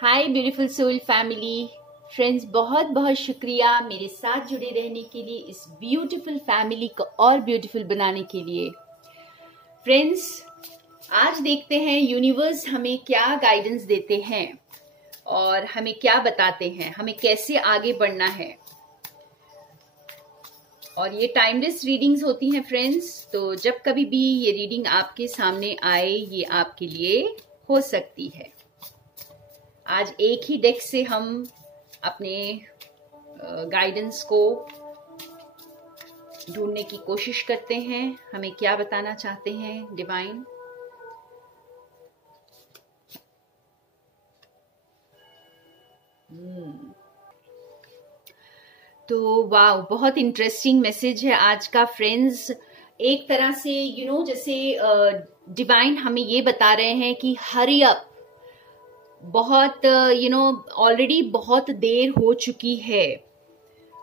हाय beautiful soul family friends, बहुत बहुत शुक्रिया मेरे साथ जुड़े रहने के लिए, इस ब्यूटीफुल फैमिली को और ब्यूटीफुल बनाने के लिए। फ्रेंड्स, आज देखते हैं यूनिवर्स हमें क्या गाइडेंस देते हैं और हमें क्या बताते हैं, हमें कैसे आगे बढ़ना है। और ये टाइमलेस रीडिंग्स होती हैं फ्रेंड्स, तो जब कभी भी ये रीडिंग आपके सामने आए, ये आपके लिए हो सकती है। आज एक ही डेक से हम अपने गाइडेंस को ढूंढने की कोशिश करते हैं। हमें क्या बताना चाहते हैं डिवाइन। तो वाह, बहुत इंटरेस्टिंग मैसेज है आज का फ्रेंड्स। एक तरह से जैसे डिवाइन हमें ये बता रहे हैं कि हरी अप, बहुत ऑलरेडी बहुत देर हो चुकी है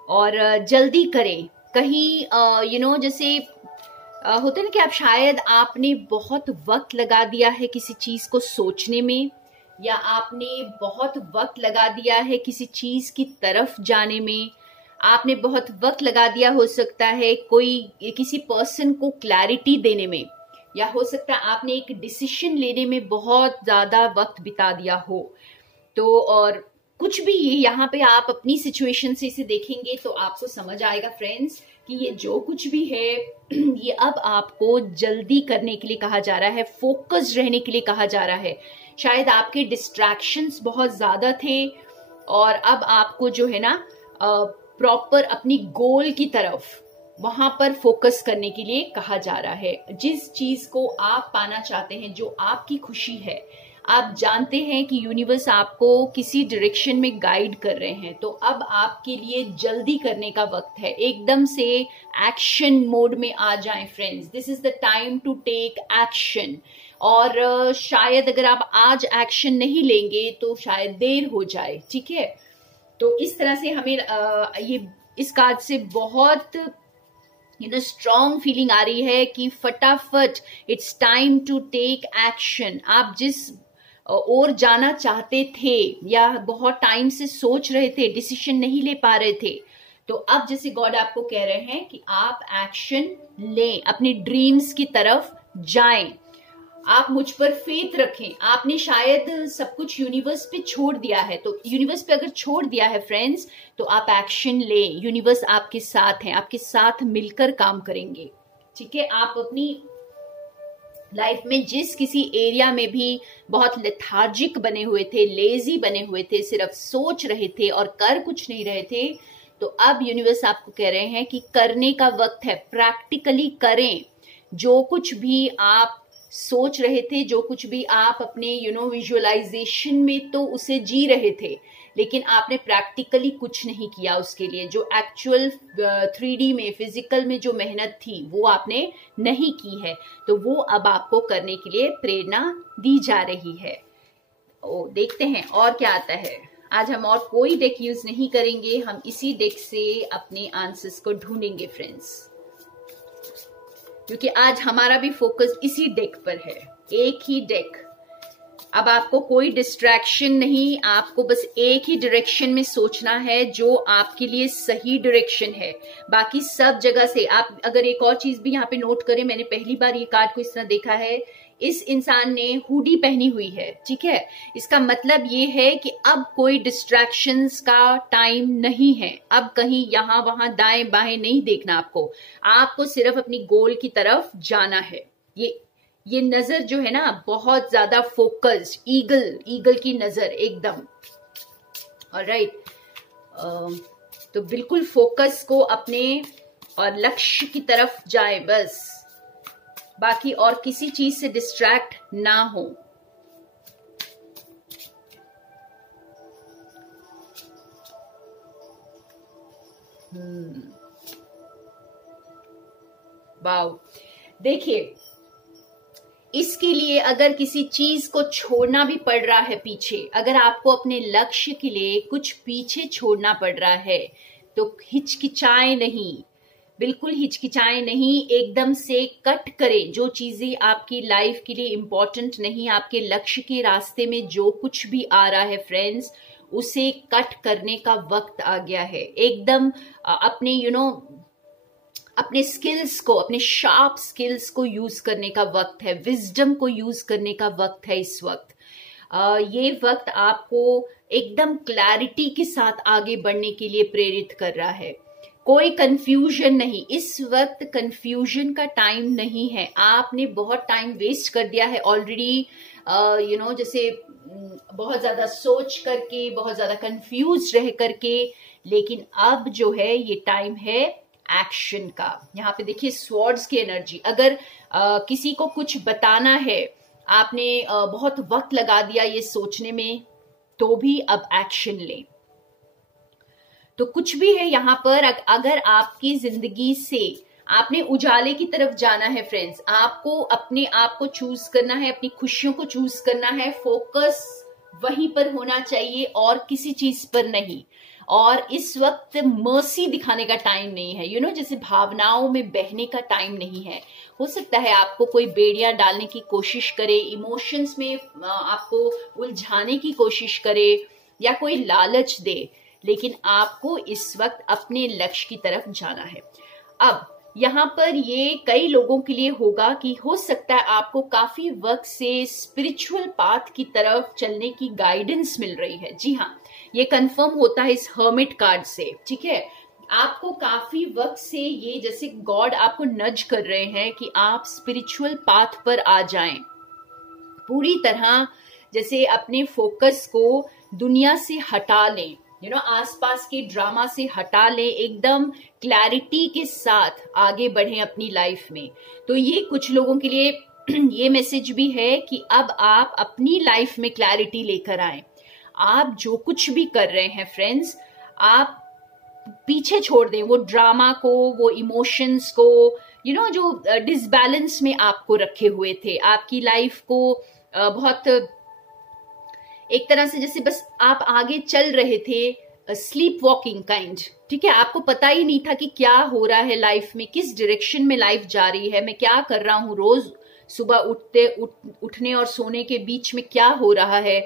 और जल्दी करें। कहीं जैसे होता है ना कि आप शायद आपने बहुत वक्त लगा दिया है किसी चीज को सोचने में, या आपने बहुत वक्त लगा दिया है किसी चीज की तरफ जाने में, आपने बहुत वक्त लगा दिया हो सकता है किसी पर्सन को क्लैरिटी देने में, या हो सकता है आपने एक डिसीजन लेने में बहुत ज्यादा वक्त बिता दिया हो। तो और कुछ भी यहाँ पे आप अपनी सिचुएशन से इसे देखेंगे तो आपको समझ आएगा फ्रेंड्स कि ये जो कुछ भी है ये अब आपको जल्दी करने के लिए कहा जा रहा है, फोकस्ड रहने के लिए कहा जा रहा है। शायद आपके डिस्ट्रैक्शंस बहुत ज्यादा थे और अब आपको जो है ना प्रॉपर अपनी गोल की तरफ वहां पर फोकस करने के लिए कहा जा रहा है। जिस चीज को आप पाना चाहते हैं, जो आपकी खुशी है, आप जानते हैं कि यूनिवर्स आपको किसी डायरेक्शन में गाइड कर रहे हैं, तो अब आपके लिए जल्दी करने का वक्त है। एकदम से एक्शन मोड में आ जाएं friends. This is the time to take action. और शायद अगर आप आज एक्शन नहीं लेंगे तो शायद देर हो जाए, ठीक है। तो इस तरह से हमें ये इस कार्ड से बहुत स्ट्रॉन्ग फीलिंग आ रही है कि फटाफट it's time to take action. आप जिस और जाना चाहते थे या बहुत टाइम से सोच रहे थे, डिसीजन नहीं ले पा रहे थे, तो अब जैसे गॉड आपको कह रहे हैं कि आप एक्शन लें, अपने ड्रीम्स की तरफ जाएं। आप मुझ पर फेथ रखें। आपने शायद सब कुछ यूनिवर्स पे छोड़ दिया है, तो यूनिवर्स पे अगर छोड़ दिया है फ्रेंड्स तो आप एक्शन लें। यूनिवर्स आपके साथ है, आपके साथ मिलकर काम करेंगे, ठीक है। आप अपनी लाइफ में जिस किसी एरिया में भी बहुत लेथार्जिक बने हुए थे, लेजी बने हुए थे, सिर्फ सोच रहे थे और कर कुछ नहीं रहे थे, तो अब यूनिवर्स आपको कह रहे हैं कि करने का वक्त है। प्रैक्टिकली करें। जो कुछ भी आप सोच रहे थे, जो कुछ भी आप अपने विजुअलाइजेशन में तो उसे जी रहे थे, लेकिन आपने प्रैक्टिकली कुछ नहीं किया उसके लिए। जो एक्चुअल 3D में, फिजिकल में जो मेहनत थी वो आपने नहीं की है, तो वो अब आपको करने के लिए प्रेरणा दी जा रही है। देखते हैं और क्या आता है। आज हम और कोई डेक यूज नहीं करेंगे, हम इसी डेक से अपने आंसर्स को ढूंढेंगे फ्रेंड्स, क्योंकि आज हमारा भी फोकस इसी डेक पर है, एक ही डेक। अब आपको कोई डिस्ट्रैक्शन नहीं, आपको बस एक ही डायरेक्शन में सोचना है जो आपके लिए सही डायरेक्शन है। बाकी सब जगह से आप अगर एक और चीज भी यहाँ पे नोट करें, मैंने पहली बार ये कार्ड को इस तरह देखा है। इस इंसान ने हुडी पहनी हुई है, ठीक है। इसका मतलब ये है कि अब कोई डिस्ट्रैक्शंस का टाइम नहीं है। अब कहीं यहाँ वहां दाएं बाएं नहीं देखना आपको सिर्फ अपनी गोल की तरफ जाना है। ये नजर जो है ना बहुत ज्यादा फोकस्ड, ईगल की नजर एकदम। ऑलराइट, तो बिल्कुल फोकस को अपने और लक्ष्य की तरफ जाए बस, बाकी और किसी चीज से डिस्ट्रैक्ट ना हो। वाव, देखिए, इसके लिए अगर किसी चीज को छोड़ना भी पड़ रहा है पीछे, अगर आपको अपने लक्ष्य के लिए कुछ पीछे छोड़ना पड़ रहा है, तो हिचकिचाए नहीं। बिल्कुल हिचकिचाएं नहीं, एकदम से कट करें जो चीजें आपकी लाइफ के लिए इम्पोर्टेंट नहीं, आपके लक्ष्य के रास्ते में जो कुछ भी आ रहा है फ्रेंड्स, उसे कट करने का वक्त आ गया है। एकदम अपने अपने स्किल्स को, अपने शार्प स्किल्स को यूज करने का वक्त है, विजडम को यूज करने का वक्त है इस वक्त। ये वक्त आपको एकदम क्लैरिटी के साथ आगे बढ़ने के लिए प्रेरित कर रहा है। कोई कंफ्यूजन नहीं, इस वक्त कंफ्यूजन का टाइम नहीं है। आपने बहुत टाइम वेस्ट कर दिया है ऑलरेडी, जैसे बहुत ज्यादा सोच करके, बहुत ज्यादा कंफ्यूज रह करके, लेकिन अब जो है ये टाइम है एक्शन का। यहाँ पे देखिए स्वॉर्ड्स की एनर्जी। अगर किसी को कुछ बताना है, आपने बहुत वक्त लगा दिया ये सोचने में, तो भी अब एक्शन लें। तो कुछ भी है यहाँ पर, अगर आपकी जिंदगी से आपने उजाले की तरफ जाना है फ्रेंड्स, आपको अपने आप को चूज करना है, अपनी खुशियों को चूज करना है, फोकस वहीं पर होना चाहिए और किसी चीज पर नहीं। और इस वक्त मर्सी दिखाने का टाइम नहीं है, जैसे भावनाओं में बहने का टाइम नहीं है। हो सकता है आपको कोई बेड़ियां डालने की कोशिश करे, इमोशंस में आपको उलझाने की कोशिश करे, या कोई लालच दे, लेकिन आपको इस वक्त अपने लक्ष्य की तरफ जाना है। अब यहाँ पर ये कई लोगों के लिए होगा कि हो सकता है आपको काफी वक्त से स्पिरिचुअल पाथ की तरफ चलने की गाइडेंस मिल रही है। जी हाँ, ये कंफर्म होता है इस हर्मिट कार्ड से, ठीक है। आपको काफी वक्त से ये जैसे गॉड आपको नज कर रहे हैं कि आप स्पिरिचुअल पाथ पर आ जाएं, पूरी तरह जैसे अपने फोकस को दुनिया से हटा लें, आसपास के ड्रामा से हटा लें, एकदम क्लैरिटी के साथ आगे बढ़ें अपनी लाइफ में। तो ये कुछ लोगों के लिए ये मैसेज भी है कि अब आप अपनी लाइफ में क्लैरिटी लेकर आएं। आप जो कुछ भी कर रहे हैं फ्रेंड्स, आप पीछे छोड़ दें वो ड्रामा को, वो इमोशंस को, जो डिसबैलेंस में आपको रखे हुए थे, आपकी लाइफ को बहुत एक तरह से जैसे बस आप आगे चल रहे थे, स्लीप वॉकिंग काइंड, ठीक है। आपको पता ही नहीं था कि क्या हो रहा है लाइफ में, किस डायरेक्शन में लाइफ जा रही है, मैं क्या कर रहा हूँ, रोज सुबह उठने और सोने के बीच में क्या हो रहा है।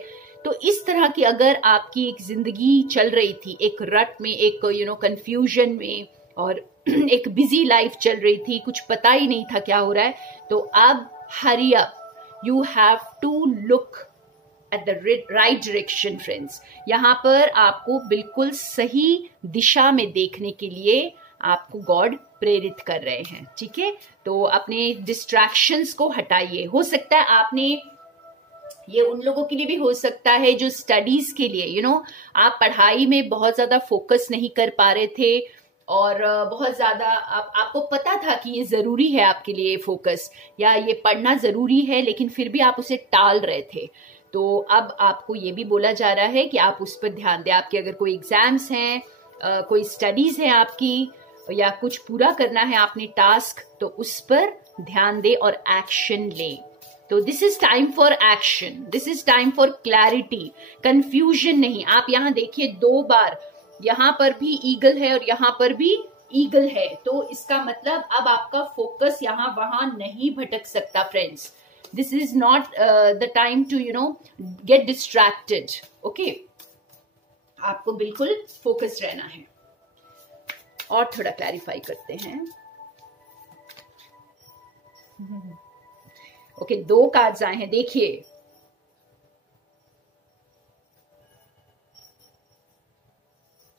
तो इस तरह की अगर आपकी एक जिंदगी चल रही थी, एक रट में, एक कंफ्यूजन में, और एक बिजी लाइफ चल रही थी, कुछ पता ही नहीं था क्या हो रहा है, तो अब hurry up, you have to look at the right direction friends. यहाँ पर आपको बिल्कुल सही दिशा में देखने के लिए आपको गॉड प्रेरित कर रहे हैं, ठीक है। तो अपने डिस्ट्रैक्शंस को हटाइए। हो सकता है आपने, ये उन लोगों के लिए भी हो सकता है जो स्टडीज के लिए, आप पढ़ाई में बहुत ज्यादा फोकस नहीं कर पा रहे थे, और बहुत ज्यादा आपको पता था कि ये जरूरी है आपके लिए फोकस, या ये पढ़ना जरूरी है, लेकिन फिर भी आप उसे टाल रहे थे। तो अब आपको ये भी बोला जा रहा है कि आप उस पर ध्यान दें। आपके अगर कोई एग्जाम्स हैं, कोई स्टडीज है आपकी, या कुछ पूरा करना है आपने टास्क, तो उस पर ध्यान दें और एक्शन लें। तो this is time for action, this is time for clarity, confusion नहीं। आप यहाँ देखिए 2 बार यहाँ पर भी ईगल है और यहाँ पर भी ईगल है, तो इसका मतलब अब आपका फोकस यहाँ वहां नहीं भटक सकता friends. This is not the time to get distracted. Okay? आपको बिल्कुल फोकस रहना है। और थोड़ा क्लैरिफाई करते हैं। ओके, 2 कार्ड्स आए हैं, देखिए।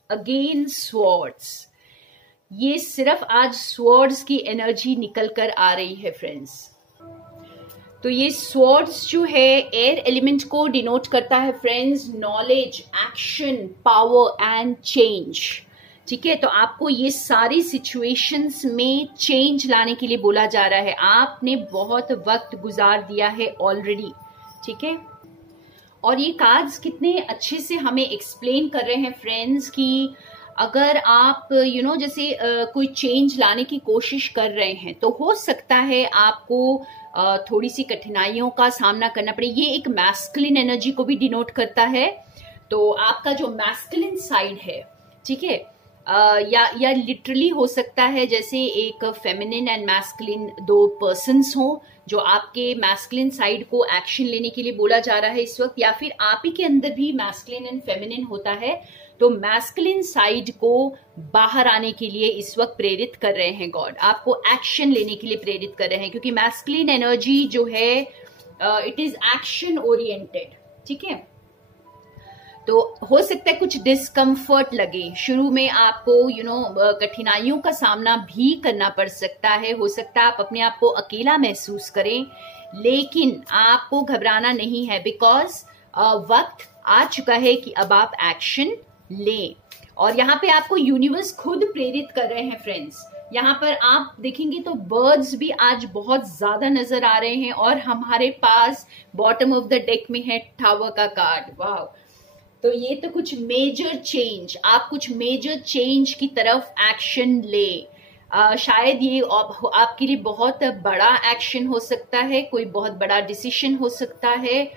अगेन स्वॉर्ड्स, ये सिर्फ आज स्वॉर्ड्स की एनर्जी निकल कर आ रही है फ्रेंड्स। तो ये स्वॉर्ड्स जो है एयर एलिमेंट को डिनोट करता है friends, knowledge, action, power and change, ठीक है। तो आपको ये सारी सिचुएशंस में चेंज लाने के लिए बोला जा रहा है। आपने बहुत वक्त गुजार दिया है ऑलरेडी, ठीक है। और ये कार्ड्स कितने अच्छे से हमें एक्सप्लेन कर रहे हैं फ्रेंड्स कि अगर आप जैसे कोई चेंज लाने की कोशिश कर रहे हैं, तो हो सकता है आपको थोड़ी सी कठिनाइयों का सामना करना पड़े। ये एक मैस्कुलिन एनर्जी को भी डिनोट करता है। तो आपका जो मैस्कुलिन साइड है, ठीक है, या लिटरली हो सकता है जैसे एक फेमिनिन एंड मैस्कुलिन दो पर्सन्स हो, जो आपके मैस्कुलिन साइड को एक्शन लेने के लिए बोला जा रहा है इस वक्त, या फिर आप ही के अंदर भी मैस्कुलिन एंड फेमिनिन होता है, तो मैस्कुलिन साइड को बाहर आने के लिए इस वक्त प्रेरित कर रहे हैं गॉड, आपको एक्शन लेने के लिए प्रेरित कर रहे हैं, क्योंकि मैस्कुलिन एनर्जी जो है इट इज एक्शन ओरिएंटेड, ठीक है। तो हो सकता है कुछ डिस्कम्फर्ट लगे शुरू में आपको, कठिनाइयों का सामना भी करना पड़ सकता है, हो सकता है आप अपने आप को अकेला महसूस करें, लेकिन आपको घबराना नहीं है, बिकॉज वक्त आ चुका है कि अब आप एक्शन लें। और यहाँ पे आपको यूनिवर्स खुद प्रेरित कर रहे हैं फ्रेंड्स। यहाँ पर आप देखेंगे तो बर्ड्स भी आज बहुत ज्यादा नजर आ रहे हैं, और हमारे पास बॉटम ऑफ द डेक में है टावर का कार्ड। वाह, तो ये तो कुछ मेजर चेंज, आप कुछ मेजर चेंज की तरफ एक्शन ले। शायद ये आपके लिए बहुत बड़ा एक्शन हो सकता है, कोई बहुत बड़ा डिसीजन हो सकता है,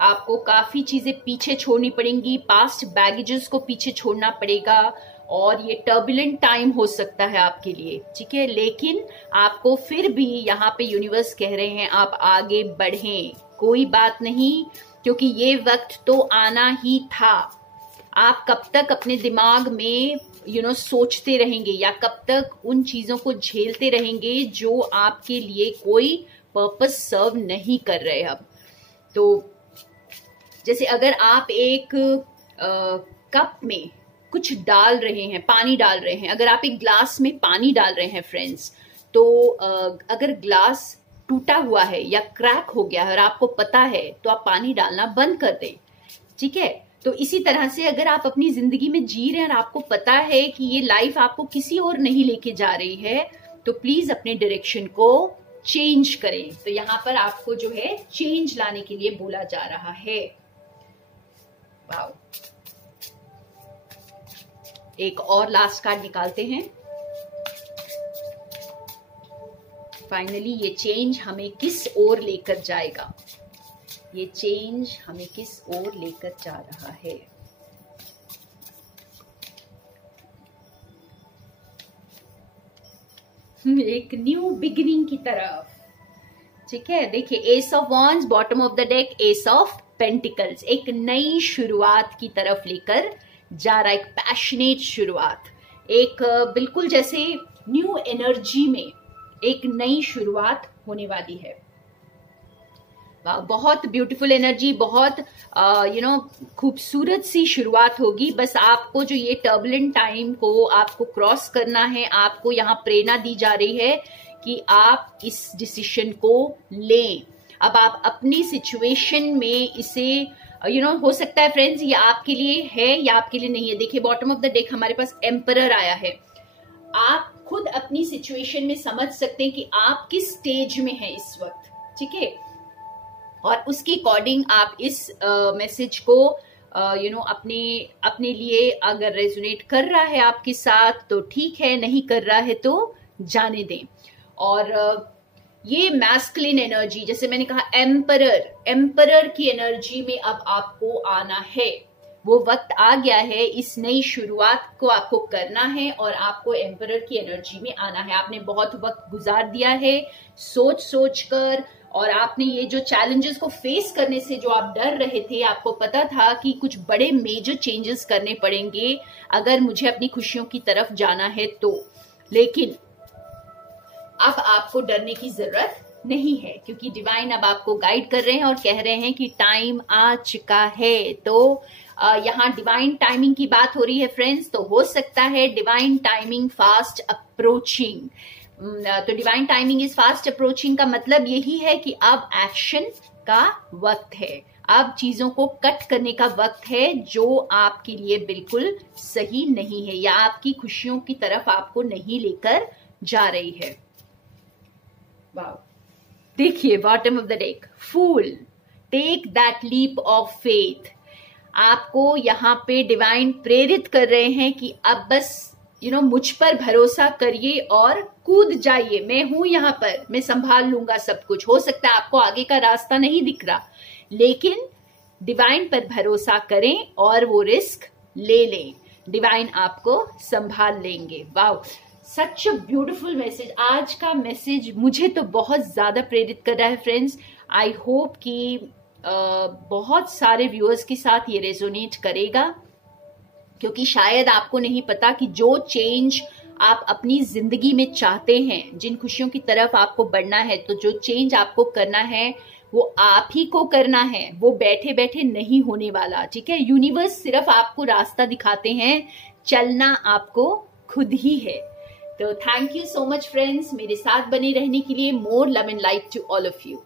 आपको काफी चीजें पीछे छोड़नी पड़ेंगी, पास्ट बैगेजेस को पीछे छोड़ना पड़ेगा, और ये टर्बुलेंट टाइम हो सकता है आपके लिए, ठीक है। लेकिन आपको फिर भी यहाँ पे यूनिवर्स कह रहे हैं आप आगे बढ़ें, कोई बात नहीं, क्योंकि ये वक्त तो आना ही था। आप कब तक अपने दिमाग में सोचते रहेंगे, या कब तक उन चीजों को झेलते रहेंगे जो आपके लिए कोई पर्पस सर्व नहीं कर रहे। अब तो जैसे अगर आप एक कप में कुछ डाल रहे हैं, पानी डाल रहे हैं, अगर आप एक ग्लास में पानी डाल रहे हैं फ्रेंड्स, तो अगर ग्लास टूटा हुआ है या क्रैक हो गया है और आपको पता है, तो आप पानी डालना बंद कर दें, ठीक है। तो इसी तरह से अगर आप अपनी जिंदगी में जी रहे हैं और आपको पता है कि ये लाइफ आपको किसी और नहीं लेके जा रही है, तो प्लीज अपने डायरेक्शन को चेंज करें। तो यहाँ पर आपको जो है चेंज लाने के लिए बोला जा रहा है। वाओ, एक और लास्ट कार्ड निकालते हैं। फाइनली ये चेंज हमें किस ओर लेकर जाएगा, ये चेंज हमें किस ओर लेकर जा रहा है। एक न्यू बिगिनिंग की तरफ, ठीक है। देखिए, S of wands, bottom of the deck S of pentacles, एक नई शुरुआत की तरफ लेकर जा रहा है, एक पैशनेट शुरुआत, एक बिल्कुल जैसे न्यू एनर्जी में एक नई शुरुआत होने वाली है। बहुत ब्यूटीफुल एनर्जी, बहुत खूबसूरत सी शुरुआत होगी। बस आपको जो ये टर्बुलेंट टाइम को आपको क्रॉस करना है, आपको यहाँ प्रेरणा दी जा रही है कि आप इस डिसीजन को लें। अब आप अपनी सिचुएशन में इसे हो सकता है फ्रेंड्स ये आपके लिए है या आपके लिए नहीं है। देखिए, बॉटम ऑफ द डेक हमारे पास एम्परर आया है। आप खुद अपनी सिचुएशन में समझ सकते हैं कि आप किस स्टेज में हैं इस वक्त, ठीक है, और उसके अकॉर्डिंग आप इस मैसेज को अपने लिए अगर रेजोनेट कर रहा है आपके साथ तो ठीक है, नहीं कर रहा है तो जाने दें। और ये मैस्कुलिन एनर्जी, जैसे मैंने कहा एम्परर की एनर्जी में अब आपको आना है। वो वक्त आ गया है, इस नई शुरुआत को आपको करना है और आपको एम्परर की एनर्जी में आना है। आपने बहुत वक्त गुजार दिया है सोच कर, और आपने ये जो चैलेंजेस को फेस करने से जो आप डर रहे थे, आपको पता था कि कुछ बड़े मेजर चेंजेस करने पड़ेंगे अगर मुझे अपनी खुशियों की तरफ जाना है तो। लेकिन अब आपको डरने की जरूरत नहीं है, क्योंकि डिवाइन अब आपको गाइड कर रहे हैं और कह रहे हैं कि टाइम आ चुका है। तो यहाँ डिवाइन टाइमिंग की बात हो रही है फ्रेंड्स, तो हो सकता है डिवाइन टाइमिंग फास्ट अप्रोचिंग। तो divine timing is fast approaching का मतलब यही है कि अब एक्शन का वक्त है, अब चीजों को कट करने का वक्त है जो आपके लिए बिल्कुल सही नहीं है या आपकी खुशियों की तरफ आपको नहीं लेकर जा रही है। वाओ, देखिए bottom of the deck, fool, take that leap of faith. आपको यहाँ पे डिवाइन प्रेरित कर रहे हैं कि अब बस मुझ पर भरोसा करिए और कूद जाइए, मैं हूं यहाँ पर, मैं संभाल लूंगा सब कुछ। हो सकता है आपको आगे का रास्ता नहीं दिख रहा, लेकिन डिवाइन पर भरोसा करें और वो रिस्क ले लें। डिवाइन आपको संभाल लेंगे। Wow, such a beautiful message. आज का मैसेज मुझे तो बहुत ज्यादा प्रेरित कर रहा है फ्रेंड्स। आई होप कि बहुत सारे व्यूअर्स के साथ ये रेजोनेट करेगा, क्योंकि शायद आपको नहीं पता कि जो चेंज आप अपनी जिंदगी में चाहते हैं, जिन खुशियों की तरफ आपको बढ़ना है, तो जो चेंज आपको करना है वो आप ही को करना है, वो बैठे बैठे नहीं होने वाला। ठीक है, यूनिवर्स सिर्फ आपको रास्ता दिखाते हैं, चलना आपको खुद ही है। तो thank you so much friends, मेरे साथ बने रहने के लिए। More love and light to all of you.